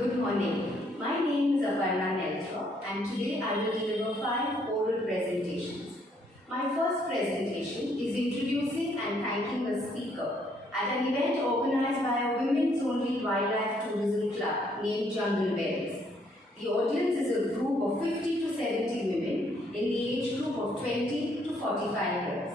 Good morning. My name is Aparna Nelthropp and today I will deliver 5 oral presentations. My first presentation is introducing and thanking a speaker at an event organized by a women's-only wildlife tourism club named Jungle Bells. The audience is a group of 50 to 70 women in the age group of 20 to 45 years.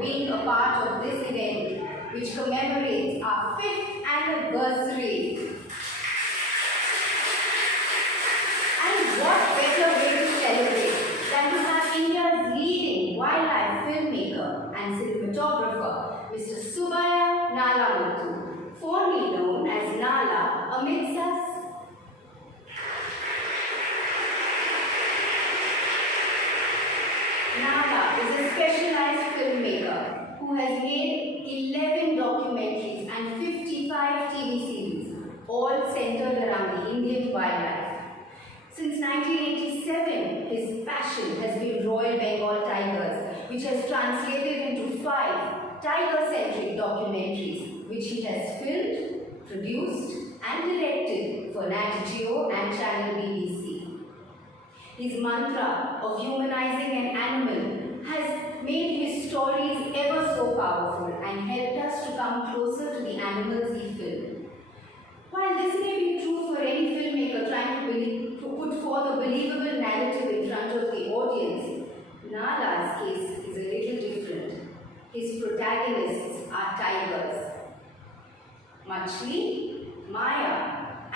Being a part of this event, which commemorates our 5th anniversary. And what better way to celebrate than to have India's leading wildlife filmmaker and cinematographer, Mr. Subaya Nalamuthu, formerly known as Nala, amidst us. Nala is a specialized filmmaker who has made 11 documentaries and 55 TV series, all centered around the Indian wildlife. Since 1987, his passion has been Royal Bengal tigers, which has translated into 5 tiger-centric documentaries, which he has filmed, produced and directed for Nat Geo and Channel BBC. His mantra of humanizing an animal has made his stories ever so powerful and helped us to come closer to the animals he filmed. While this may be true for any filmmaker trying to put forth a believable narrative in front of the audience, Nala's case is a little different. His protagonists are tigers. Machli, Maya,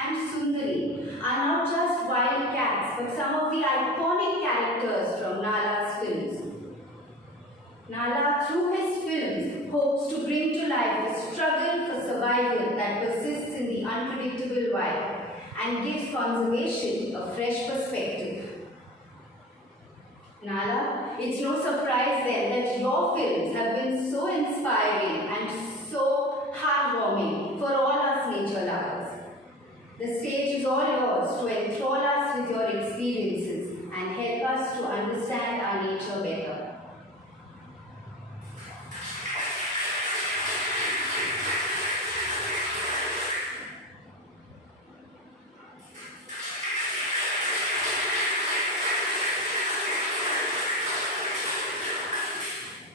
and Sundari are not just wild cats but some of the iconic characters from Nala's films. Nala, through his films, hopes to bring to life the struggle for survival that persists in the unpredictable wild and gives conservation a fresh perspective. Nala, it's no surprise then that your films have been so inspiring and so heartwarming for all us nature lovers. The stage is all yours to enthrall us with your experiences and help us to understand our nature better.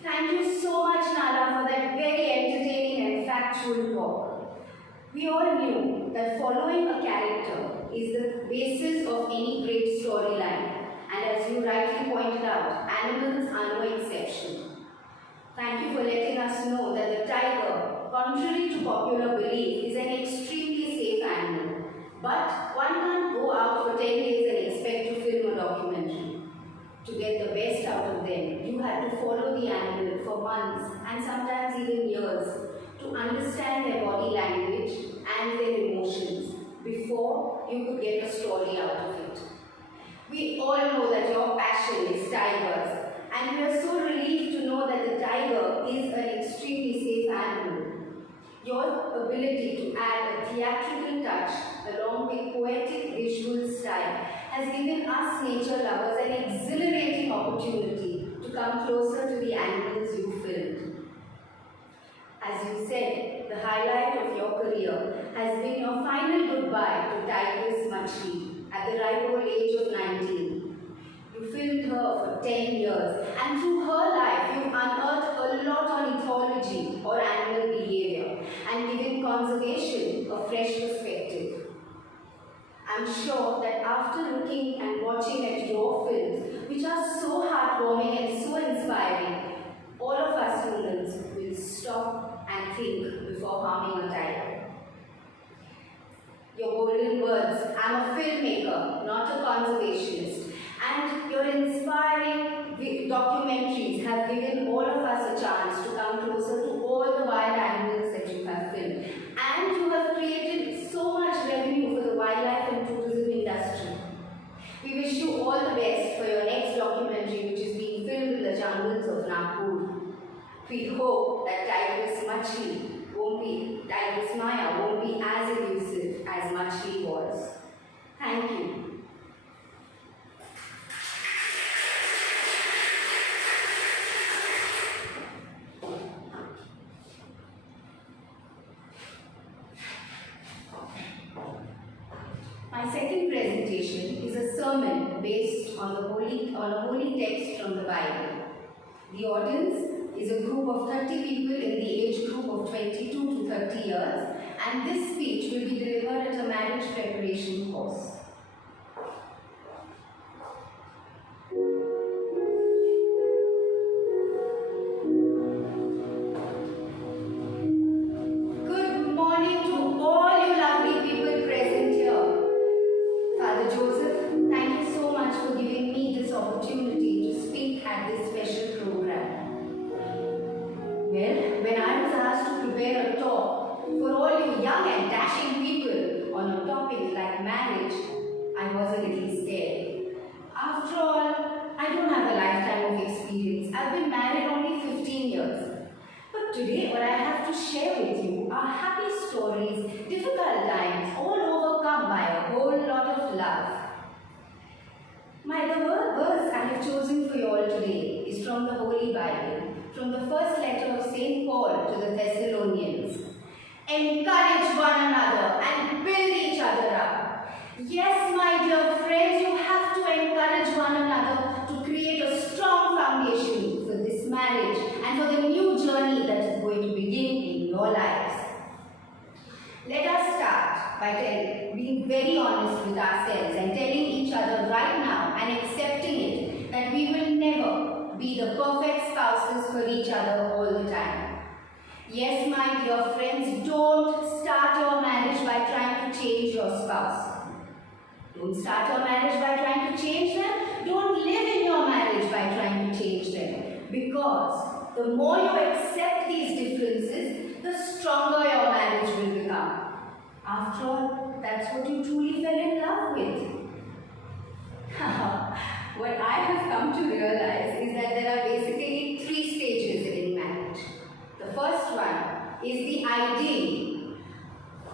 Thank you so much, Nala, for that very entertaining and factual talk. We all knew that following a character is the basis of any great storyline, and as you rightly pointed out, animals are no exception. Thank you for letting us know that the tiger, contrary to popular belief, is an extremely safe animal. But one can't go out for 10 days and expect to film a documentary. To get the best out of them, you had to follow the animal for months and sometimes even years to understand their body language and their emotions before you could get a story out of it. We all know that your passion is tigers, and we are so relieved to know that the tiger is an extremely safe animal. Your ability to add a theatrical touch along with poetic visual style has given us nature lovers an exhilarating opportunity to come closer to the animals you filmed. As you said, the highlight of your career has been your final goodbye to Tigress Machli at the ripe old age of 19. You filmed her for 10 years, and through her life you've unearthed a lot on ethology or animal behavior and given conservation a fresh perspective. I'm sure that after looking and watching at your films, which are so heartwarming and so inspiring, all of us humans will stop and think before harming a tiger. Your golden words, I'm a filmmaker, not a conservationist, and your inspiring documentaries have given all of us a chance to come closer to all the wild animals that you have filmed. And you have created so much revenue for the wildlife and tourism industry. We wish you all the best for your next documentary, which is being filmed in the jungles of Nagpur. We hope that Tigress Maya won't be as elusive as Machli was. Thank Thank you. My second presentation is a sermon based on a holy text from the Bible. The audience is a group of 30 people in the age group of 22 to 30 years, and this speech will be delivered at a marriage preparation course. Good morning to all you lovely people present here. Father Joseph, thank you so much for giving me this opportunity to speak at this special program. Well, when I was asked to prepare a talk for all you young and dashing people on a topic like marriage, I was a little scared. After all, I don't have a lifetime of experience. I've been married only 15 years. But today, what I have to share with you are happy stories, difficult times, all overcome by a whole lot of love. The verse I have chosen for you all today is from the Holy Bible, from the first letter of St. Paul to the Thessalonians. Encourage one another and build each other up. Yes, my dear friends, you have to encourage one another to create a strong foundation for this marriage and for the new journey that is going to begin in your lives. Let us start by being very honest with ourselves and telling each other right now and accepting it that we will never be the perfect spouses for each other all the time. Yes, my dear friends, don't start your marriage by trying to change your spouse. Don't start your marriage by trying to change them. Don't live in your marriage by trying to change them. Because the more you accept these differences, the stronger your marriage will become. After all, that's what you truly fell in love with. What I have come to realize is that there are basically 3 stages in marriage. The first one is the ideal,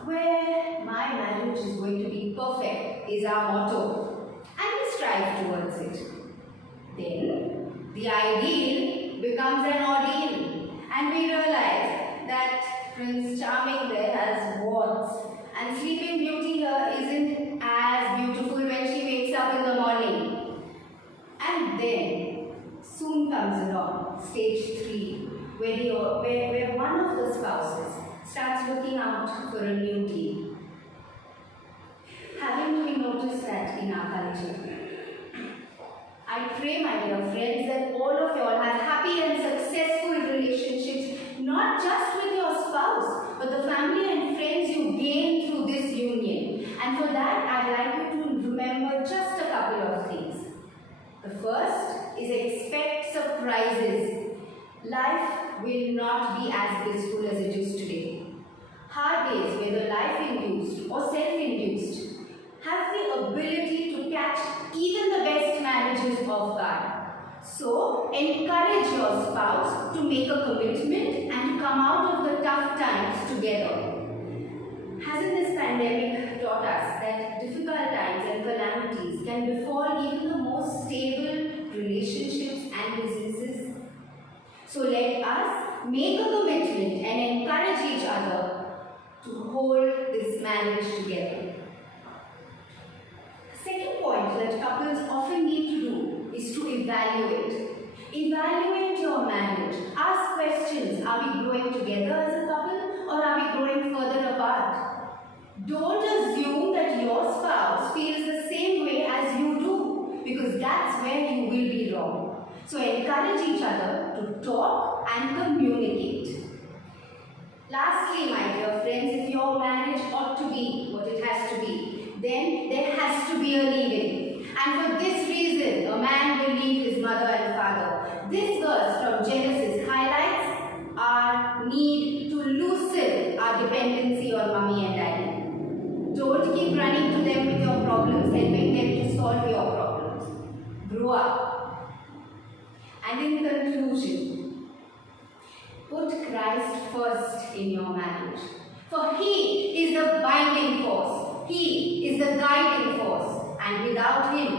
where my marriage is going to be perfect, is our motto, and we strive towards it. Then, the ideal becomes an ordeal, and we realize that Prince Charming there has warts, and Sleeping Beauty here isn't as beautiful when she wakes up in the morning. And then, soon comes along stage 3, where one of the spouses starts looking out for a new deal. Haven't we noticed that in our culture? I pray, my dear friends, that all of you all have happy and successful relationships, not just with your spouse, but the family and friends you gain through this union. And for that, I'd like you to remember just a couple of things. The first is expect surprises. Life will not be as blissful as it is today. Hard days, whether life-induced or self-induced, have the ability to catch even the best marriages off guard. So, encourage your spouse to make a commitment and to come out of the tough times together. Hasn't this pandemic taught us that difficult times and calamities can befall even the most stable relationships and businesses? So let us make a commitment and encourage each other to hold this marriage together. The second point that couples often need to do is to evaluate. Evaluate your marriage. Ask questions. Are we growing together as a couple or are we growing further apart? Don't assume that your spouse feels the same way as you do, because that's where you will be wrong. So encourage each other to talk and communicate. Lastly, my dear friends, if your marriage ought to be what it has to be, then there has to be a leaving. And for this reason, a man will leave his mother and father. This verse from Genesis highlights our need to loosen our dependency on mommy and daddy. Don't keep running to them with your problems, helping them to solve your problems. Grow up. And in conclusion, put Christ first in your marriage. For He is the binding force. He is the guiding force. And without him,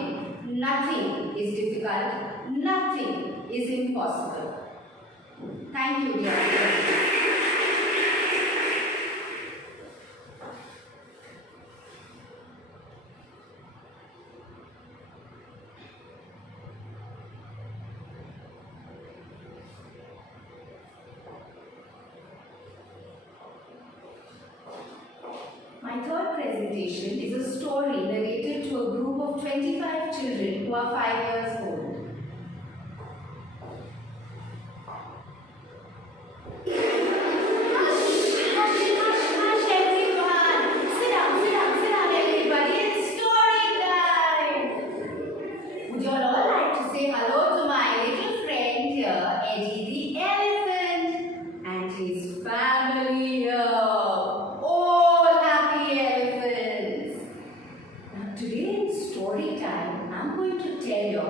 nothing is difficult, nothing is impossible. Thank you, dear friends. My third presentation is a story narrated to a group of 25 children who are 5 years old. Hush, everyone. Sit down, everybody. It's story time. Would you all like to say hello to my little friend here, Eddie the elephant, and his family here? Story time, I'm going to tell you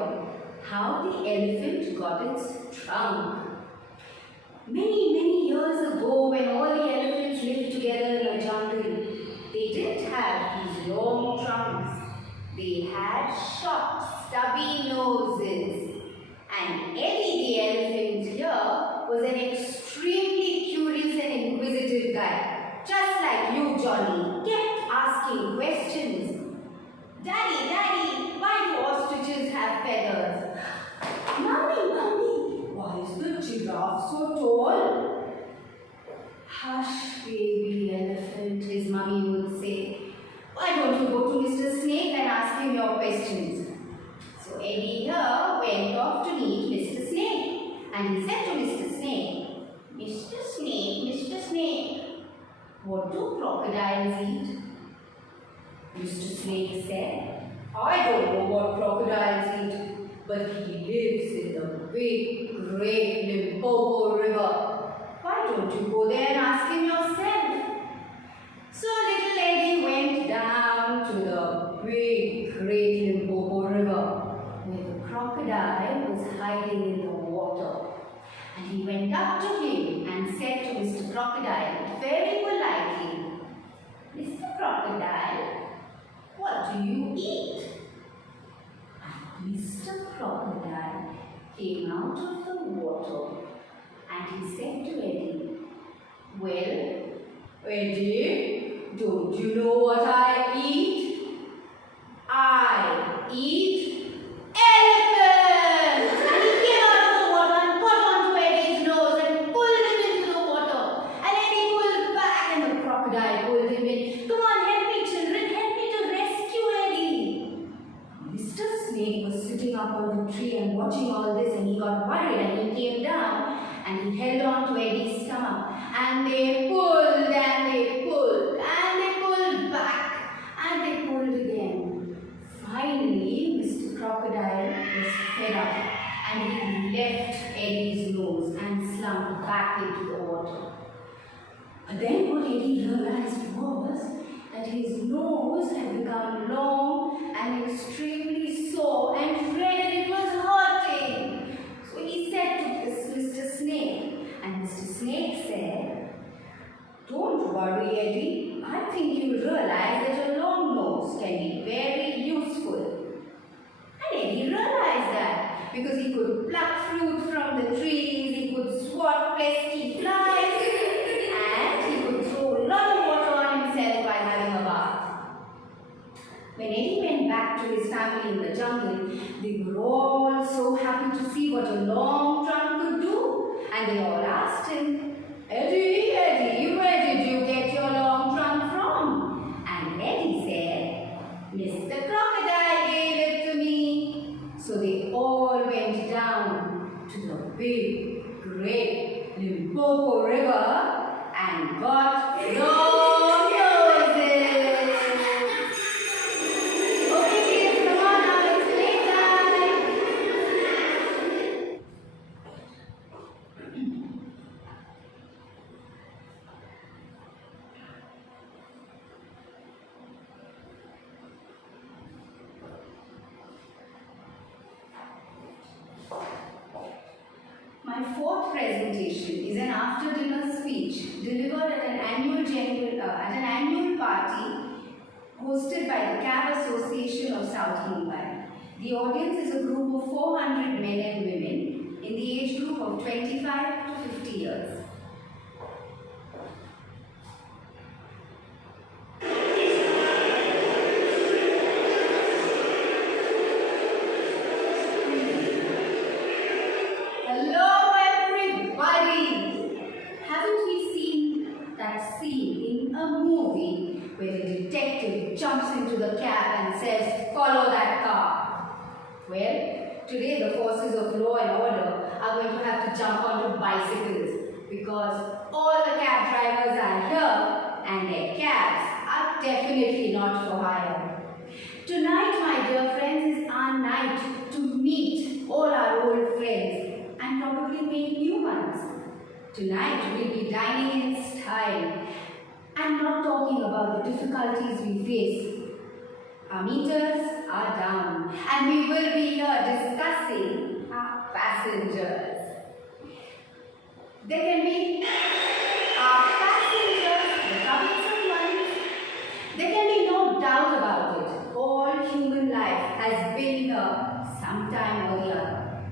how the elephant got its trunk. Many years ago, when all the elephants lived together in a jungle, they didn't have these long trunks. They had short, stubby noses. And Eddie the elephant here was an extremely curious and inquisitive guy. Just like you, Johnny, kept asking questions. Daddy, why do ostriches have feathers? Mommy, why is the giraffe so tall? Hush, baby elephant, his mummy would say. Why don't you go to Mr. Snake and ask him your questions? So Eddie here went off to meet Mr. Snake. And he said to Mr. Snake, Mr. Snake, what do crocodiles eat? Mr. Snake said, I don't know what crocodiles eat, but he lives in the big, great Limpopo River. Why don't you go there and ask him yourself? So little Eddie went down to the big, great Limpopo River, where the crocodile was hiding in the water. And he went up to him and said to Mr. Crocodile very politely, Mr. Crocodile, what do you eat? And Mr. Crocodile came out of the water and he said to Eddie, well, Eddie, don't you know what I eat? I eat elephants! And he came out of the water and put onto Eddie's nose and pulled him into the water. And Eddie pulled back and the crocodile pulled him in. Come on, help me, children, help me to rescue Eddie. Mr. Snake was sitting up on the tree and watching all this, and he got worried and he came down and he held on to Eddie's stomach. And they pulled and they pulled and they pulled back and they pulled again. Finally, Mr. Crocodile was fed up and he left Eddie's nose and slunk back into the water. But then what Eddie realized was that his nose had become long and extremely sore and red and it was hurting. So he said to Mr. Snake, and Mr. Snake said, don't worry, Eddie. I think you'll realize that a long nose can be very useful. And Eddie realized that because he could pluck fruit from the trees, he could swat pesky flies, and he could throw a lot of water on himself by having a bath. When Eddie went back to his family in the jungle, they were all so happy to see what a long trunk could do. And they all asked him, Eddie, where did you get your long trunk from? And Eddie said, Mr. Crocodile gave it to me. So they all went down to the big, great Limpopo River and got long noses. Okay, kids, come on now, it's playtime. My fourth presentation is an after-dinner speech delivered at an annual party hosted by the Cab Association of South South Mumbai. The audience is a group of 400 men and women in the age group of 25 to 50 years. Hello everybody! Haven't we seen that scene in a movie where the detective jumps into the cab and says, "Follow that car"? Well, today the forces of law and order are going to have to jump onto bicycles because all the cab drivers are here and their cabs are definitely not for hire. Tonight, my dear friends, is our night to meet all our old friends and probably make new ones. Tonight, we'll be dining in style and not talking about the difficulties we face. Our meters are down and we will be here discussing our passengers. They can be our passengers, the troublesome ones. There can be no doubt about it. All human life has been here sometime or the other.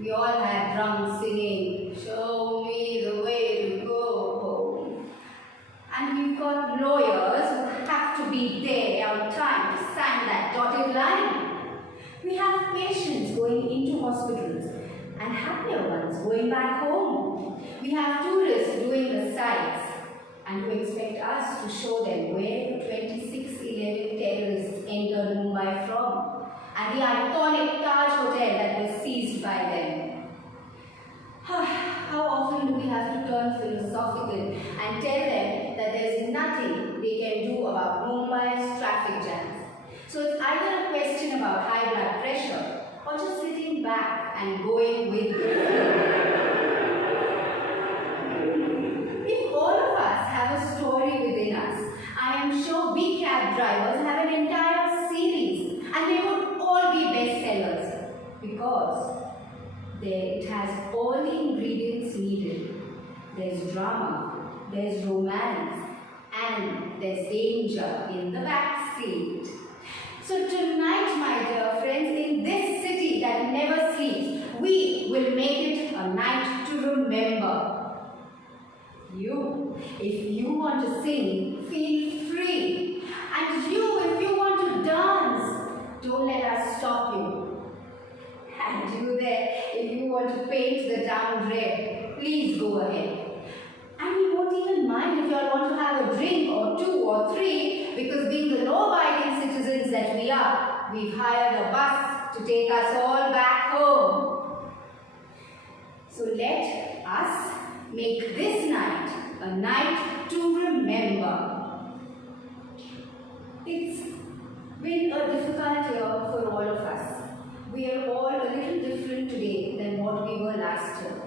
We all had drums singing, "Show me the way to go home." And we've got lawyers who have to be there on time to sign that dotted line. We have patients going into hospitals and happier ones going back home. We have tourists doing the sights and who expect us to show them where the 2611 terrorists entered Mumbai from and the iconic Taj Hotel that was seized by them. How often do we have to turn philosophical and tell them that there is nothing they can do about Mumbai's traffic jams? So it's either a question about high blood pressure or just sitting back and going with the flow. If all of us have a story within us, I am sure big cab drivers have an entire series and they would all be bestsellers because it has all the ingredients needed. There's drama, there's romance, and there's danger in the back seat. So tonight, my dear friends, in this city that never sleeps, we will make it a night to remember. If you want to sing, feel free. And if you want to dance, don't let us stop you. And you there, if you want to paint the town red, please go ahead. And we won't even mind if you all want to have a drink or two or three, because being the law-abiding citizens that we are, we've hired a bus to take us all back home. So let us make this night a night to remember. It's been a difficult year for all of us. We are all a little different today than what we were last year.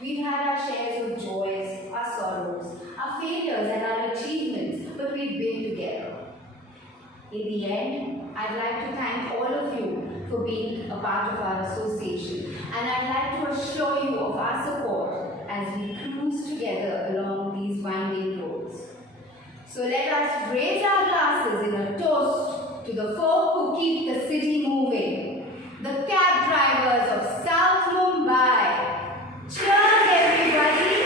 We've had our shares of joys, our sorrows, our failures and our achievements, but we've been together. In the end, I'd like to thank all of you for being a part of our association, and I'd like to assure you of our support as we cruise together along these winding roads. So let us raise our glasses in a toast to the folk who keep the city moving. The cab drivers of South Mumbai. Cheers, everybody!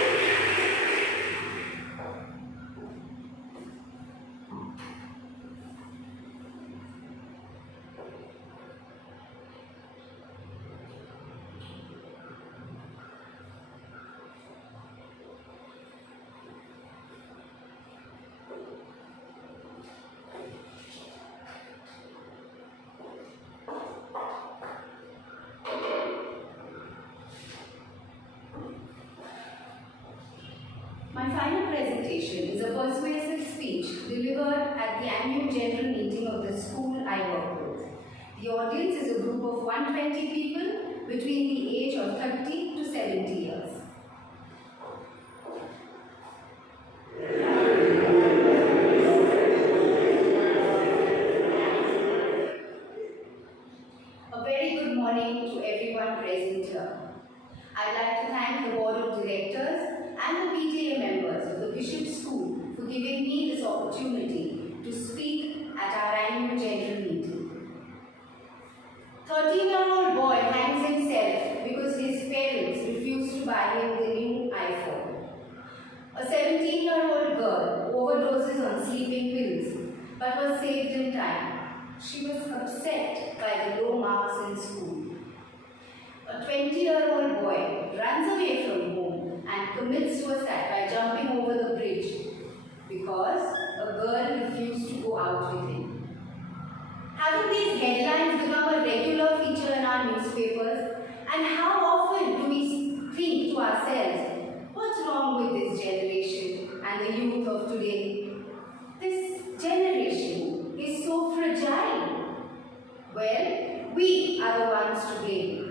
My final presentation is a persuasive speech delivered at the annual general meeting of the school I work with. The audience is a group of 120 people between the age of 30 to 70 years. A very good morning to everyone present here. I'd like to thank the Board of Directors and the PTA members of the Bishop School for giving me this opportunity to speak at our annual general meeting. time, she was upset by the low marks in school. A 20-year-old boy runs away from home and commits suicide by jumping over the bridge because a girl refused to go out with him. Haven't these headlines become a regular feature in our newspapers? And how often do we think to ourselves, what's wrong with this generation and the youth of today? This generation is so fragile. Well, we are the ones to blame.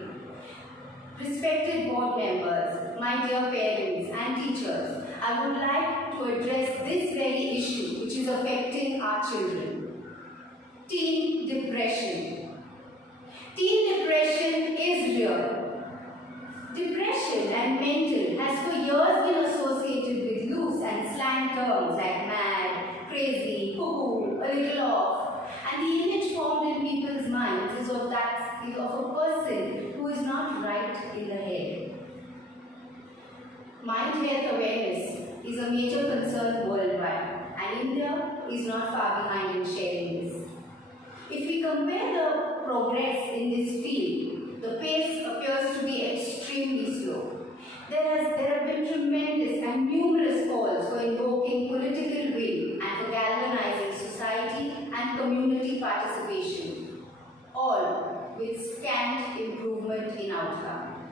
Respected board members, my dear parents and teachers, I would like to address this very issue which is affecting our children. Teen depression. Teen depression is real. Depression and mental has for years been associated with loose and slang terms like mad, crazy, cuckoo, a little off, and the image formed in people's minds is of a person who is not right in the head. Mind health awareness is a major concern worldwide, and India is not far behind in sharing this. If we compare the progress in this field, the pace appears to be extremely slow. There have been tremendous and numerous calls for invoking political will and for galvanizing society and community participation, all with scant improvement in outcome.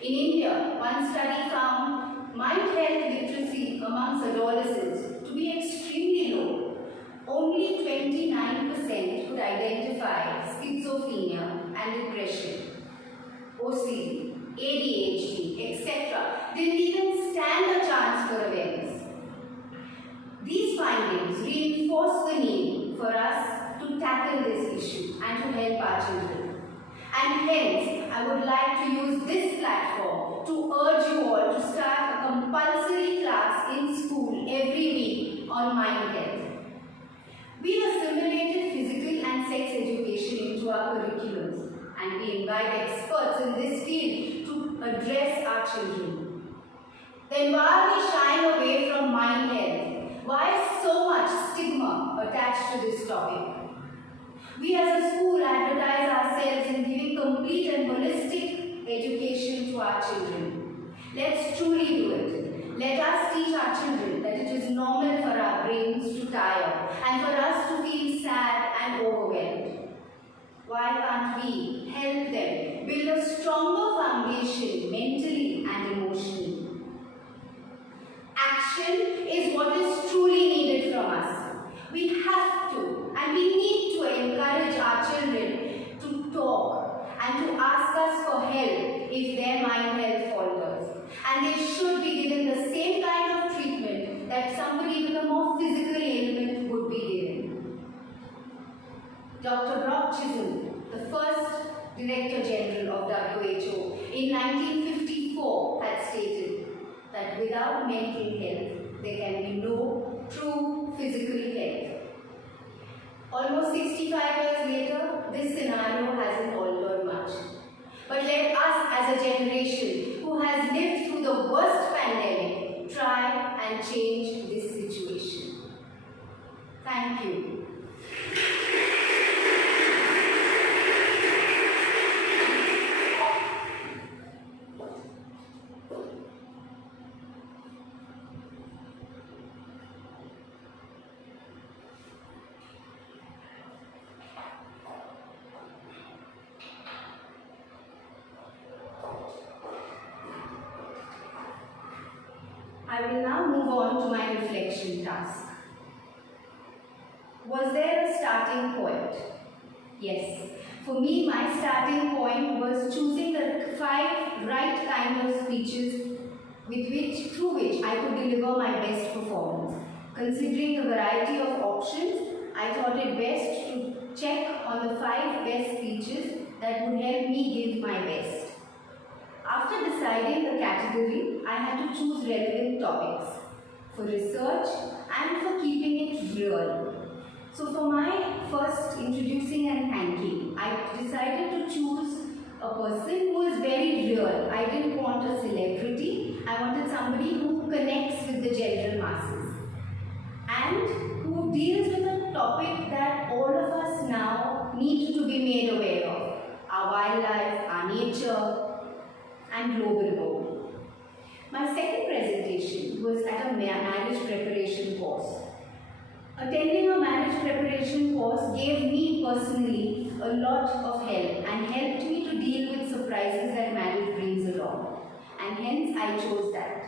In India, one study found mind health literacy amongst adolescents to be extremely low. Only 29% could identify schizophrenia and depression, OCD, ADHD, etc. didn't even stand a chance for awareness. These findings reinforce the need for us to tackle this issue and to help our children. And hence, I would like to use this platform to urge you all to start a compulsory class in school every week on mind health. We have assimilated physical and sex education into our curriculums, and we invite experts in this field to address our children. Then why are we shying away from mind health? Why is so much stigma attached to this topic? We as a school advertise ourselves in giving complete and holistic education to our children. Let's truly do it. Let us teach our children that it is normal for our brains to tire and for us to feel sad and overwhelmed. Why can't we help them build a stronger foundation mentally and emotionally? Action is what is truly needed from us. We have to and we need to encourage our children to talk and to ask us for help if their mind health falters. And they should be given the same kind of treatment that somebody with a more physical ailment would be given. Dr. Brock Chisholm, the first Director General of WHO, in 1954 had stated that without mental health, there can be no true physical health. Almost 65 years later, this scenario hasn't altered much. But let us as a generation who has lived through the worst pandemic try and change this situation. Thank you. I will now move on to my reflection task. Was there a starting point? Yes. For me, my starting point was choosing the 5 right kind of speeches through which I could deliver my best performance. Considering the variety of options, I thought it best to check on the 5 best speeches that would help me give my best. After deciding the category, I had to choose relevant topics for research and for keeping it real. So for my first introducing and thanking, I decided to choose a person who is very real. I didn't want a celebrity. I wanted somebody who connects with the general masses and who deals with a topic that and global goal. My second presentation was at a marriage preparation course. Attending a marriage preparation course gave me personally a lot of help and helped me to deal with surprises that marriage brings along, and hence I chose that.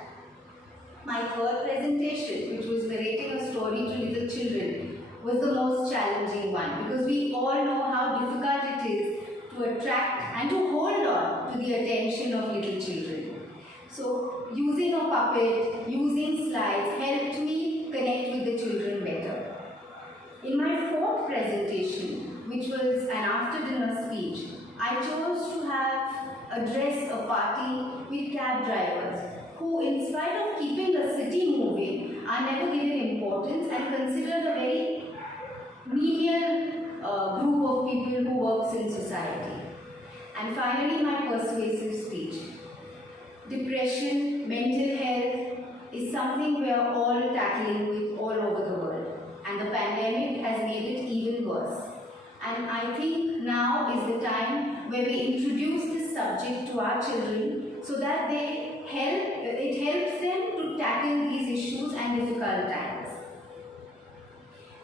My third presentation, which was narrating a story to little children, was the most challenging one because we all know how difficult it is to attract and to hold on to the attention of little children. So, using a puppet, using slides helped me connect with the children better. In my fourth presentation, which was an after-dinner speech, I chose to address a party with cab drivers who, in spite of keeping the city moving, are never given importance and considered a very menial group of people who works in society. And finally, my persuasive speech. Depression, mental health is something we are all tackling with all over the world, and the pandemic has made it even worse. And I think now is the time where we introduce this subject to our children so that it helps them to tackle these issues and difficult times.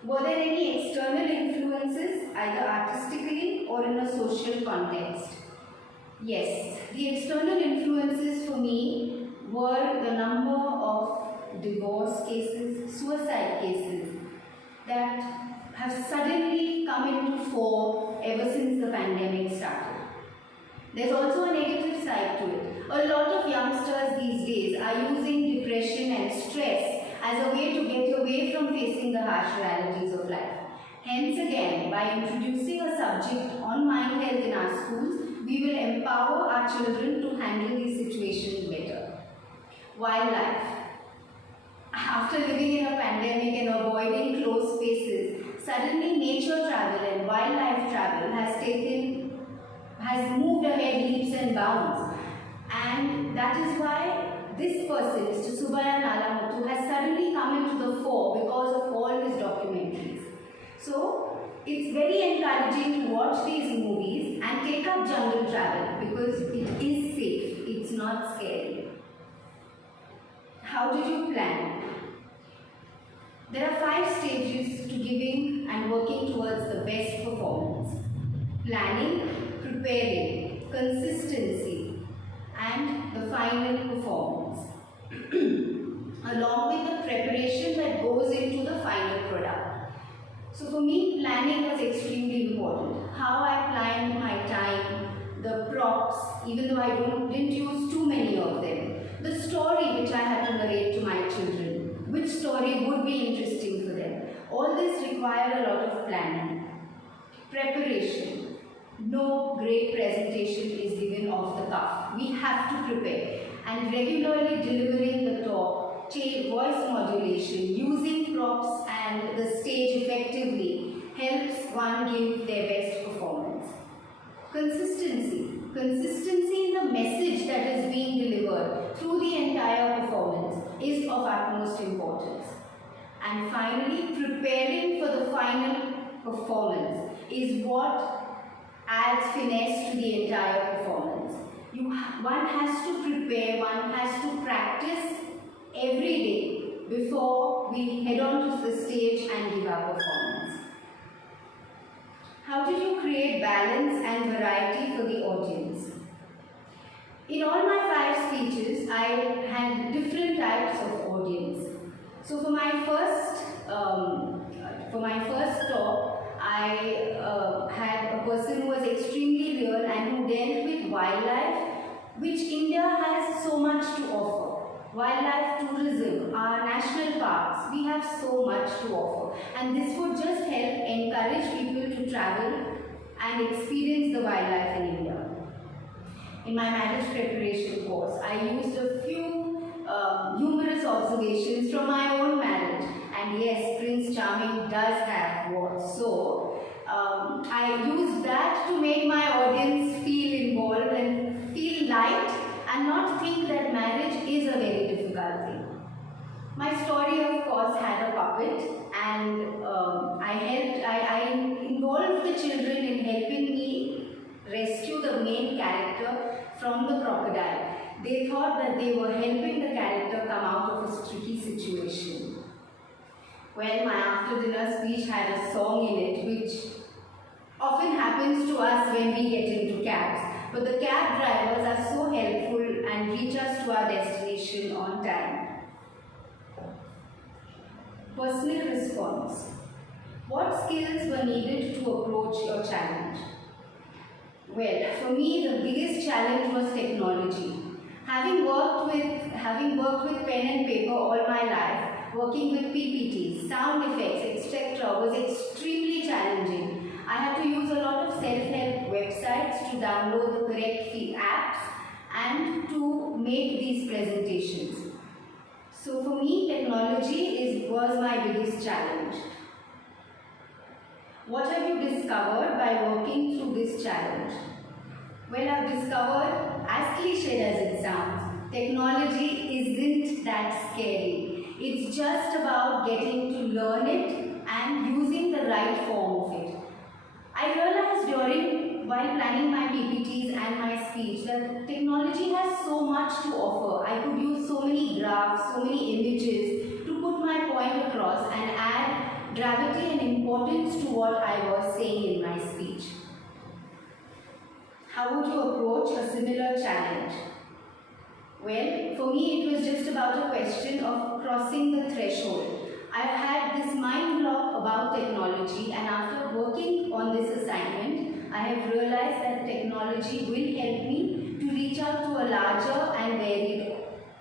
Were there any external influences, either artistically or in a social context? Yes, the external influences for me were the number of divorce cases, suicide cases that have suddenly come into fore ever since the pandemic started. There's also a negative side to it. A lot of youngsters these days are using depression and stress as a way to get away from facing the harsh realities of life. Hence again, by introducing a subject on mind health in our schools, we will empower our children to handle these situations better. Wildlife. After living in a pandemic and avoiding closed spaces, suddenly nature travel and wildlife travel has moved ahead leaps and bounds. And that is why this person, Mr. Subaya Nalamuthu, has suddenly come into the fore because of all his documentaries. So, it's very encouraging to watch these movies and take up jungle travel because it is safe, it's not scary. How did you plan? There are 5 stages to giving and working towards the best performance. Planning, preparing, consistency, and the final performance. Along with the preparation that goes into the final product. So for me, planning was extremely important. How I planned my time, the props, even though I didn't use too many of them. The story which I had to narrate to my children. Which story would be interesting for them. All this required a lot of planning. Preparation. No great presentation is given off the cuff. We have to prepare. And regularly delivering the talk, voice modulation, using props and the stage effectively helps one give their best performance. Consistency. Consistency in the message that is being delivered through the entire performance is of utmost importance. And finally, preparing for the final performance is what adds finesse to the entire performance. One has to prepare, one has to practice every day before we head on to the stage and give our performance. How did you create balance and variety for the audience? In all my 5 speeches, I had different types of audience. So for my first talk, I had a person who was extremely real and who dealt with wildlife, which India has so much to offer. Wildlife tourism, our national parks, we have so much to offer. And this would just help encourage people to travel and experience the wildlife in India. In my marriage preparation course, I used a few humorous observations from my own marriage. And yes, Prince Charming does have warts. So, I used that to make my audience feel involved and feel light and not think that marriage is a very difficult thing. My story, of course, had a puppet, and I involved the children in helping me rescue the main character from the crocodile. they thought that they were helping the character come out of a tricky situation. Well, my after dinner speech had a song in it, which often happens to us when we get into cabs. But the cab drivers are so helpful and reach us to our destination on time. Personal response. What skills were needed to approach your challenge? Well, for me, the biggest challenge was technology. Having worked with pen and paper all my life, working with PPTs, sound effects, etc. was extremely challenging. I had to use a lot of self-help websites to download the correct apps and to make these presentations. So for me, technology was my biggest challenge. What have you discovered by working through this challenge? Well, I've discovered, as cliched as it sounds, technology isn't that scary. It's just about getting to learn it and using the right form of it. I realized while planning my PPTs and my speech that technology has so much to offer. I could use so many graphs, so many images to put my point across and add gravity and importance to what I was saying in my speech. How would you approach a similar challenge? Well, for me it was just about a question of crossing the threshold. I had this mind block about technology, and after working on this assignment, I have realized that technology will help me to reach out to a larger and varied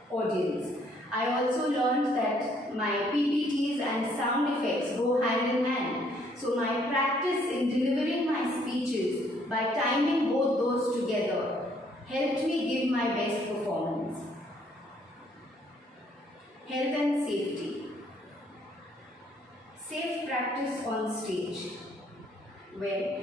audience. I also learned that my PPTs and sound effects go hand in hand. So my practice in delivering my speeches by timing both those together helped me give my best performance. Health and safety. Safe practice on stage. Well,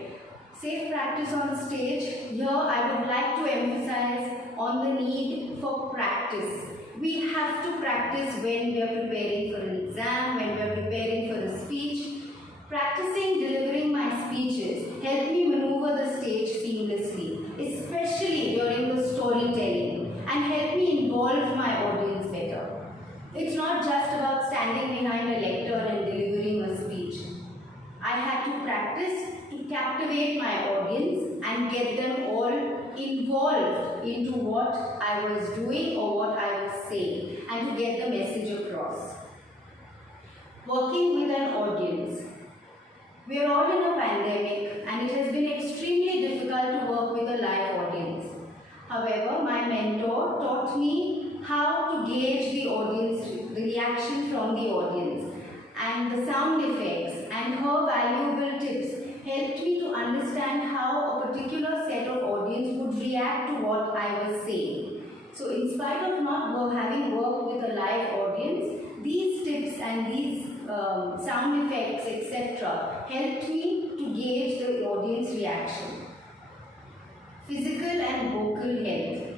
safe practice on stage, here I would like to emphasize on the need for practice. We have to practice when we are preparing for an exam, when we are preparing for a speech. Practicing delivering my speeches helped me maneuver the stage seamlessly, especially during the storytelling, and helped me involve my audience better. It's not just about standing behind a lectern and delivering a speech. I had to practice to captivate my audience and get them all involved into what I was doing or what I was saying, and to get the message across. Working with an audience. We are all in a pandemic and it has been extremely difficult to work with a live audience. However, my mentor taught me how to gauge the audience, the reaction from the audience, and the sound effects and her valuable tips helped me to understand how a particular set of audience would react to what I was saying. So in spite of not having worked with a live audience, these tips and these sound effects, etc. helped me to gauge the audience reaction. Physical and vocal health.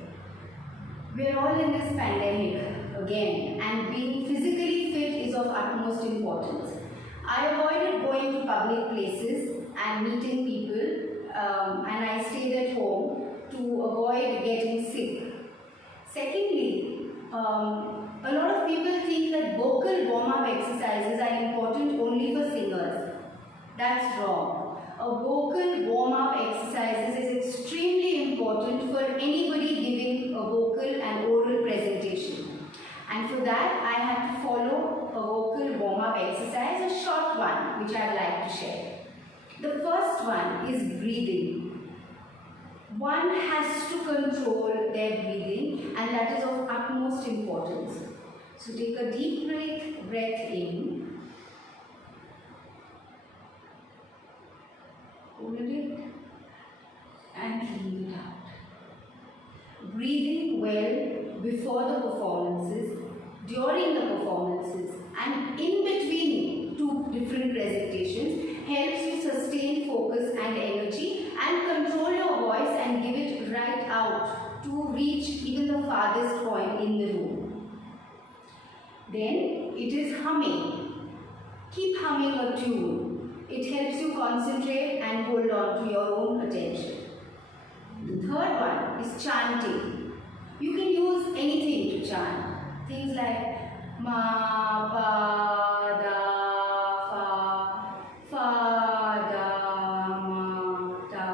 We are all in this pandemic again, and being physically fit is of utmost importance. I avoided going to public places and meeting people, and I stayed at home to avoid getting sick. Secondly, a lot of people think that vocal warm-up exercises are important only for singers. That's wrong. A vocal warm-up exercises is extremely important for anybody giving a vocal and oral presentation. And for that, I had to follow a vocal warm-up exercise, a short one, which I'd like to share. The first one is breathing. One has to control their breathing, and that is of utmost importance. So take a deep breath in, hold it, and leave it out. Breathing well before the performances, during the performances, and in between two different presentations helps you sustain focus and energy and control your voice and give it right out to reach even the farthest point in the room. Then it is humming. Keep humming a tune. It helps you concentrate and hold on to your own attention. The third one is chanting. You can use anything to chant. Things like ma, pa, da, fa, da, ma, da.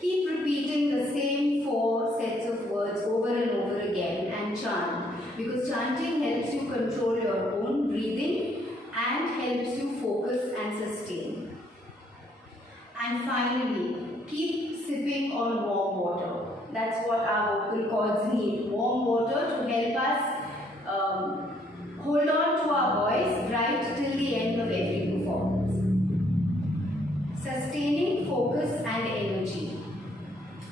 Keep repeating the same 4 sets of words over and over again and chant, because chanting helps you control your own breathing and helps you focus and sustain. And finally, keep sipping on warm water. That's what our vocal cords need. Warm water to help us hold on to our voice right till the end of every performance. Sustaining focus and energy.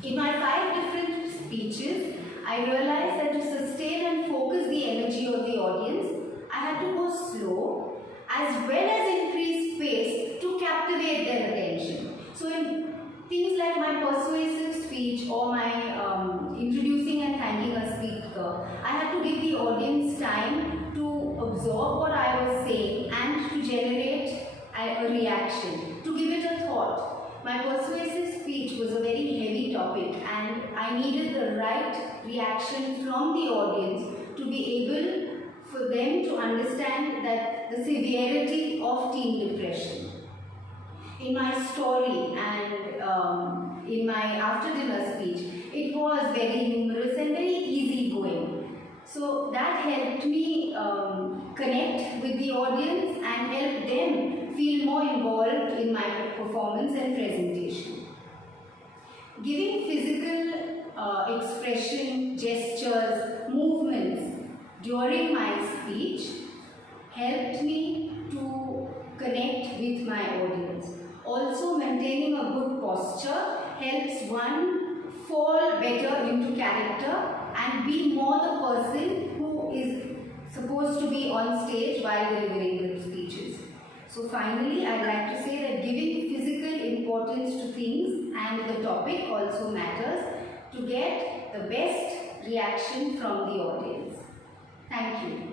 In my 5 different speeches, I realized that to sustain and focus the energy of the audience, I had to go slow as well as increase pace to captivate their attention. So in things like my persuasive speech or my introducing and thanking a speaker, I had to give the audience time to absorb what I was saying and to generate a reaction, to give it a thought. My persuasive speech was a very heavy topic and I needed the right reaction from the audience to be able for them to understand that the severity of teen depression. In my story and in my after dinner speech, it was very humorous and very easy going. So that helped me connect with the audience and help them feel more involved in my performance and presentation. Giving physical expression, gestures, movements during my speech helped me to connect with my audience. Also, maintaining a good posture helps one fall better into character and be more the person who is supposed to be on stage while delivering good speeches. So finally, I'd like to say that giving physical importance to things and the topic also matters to get the best reaction from the audience. Thank you.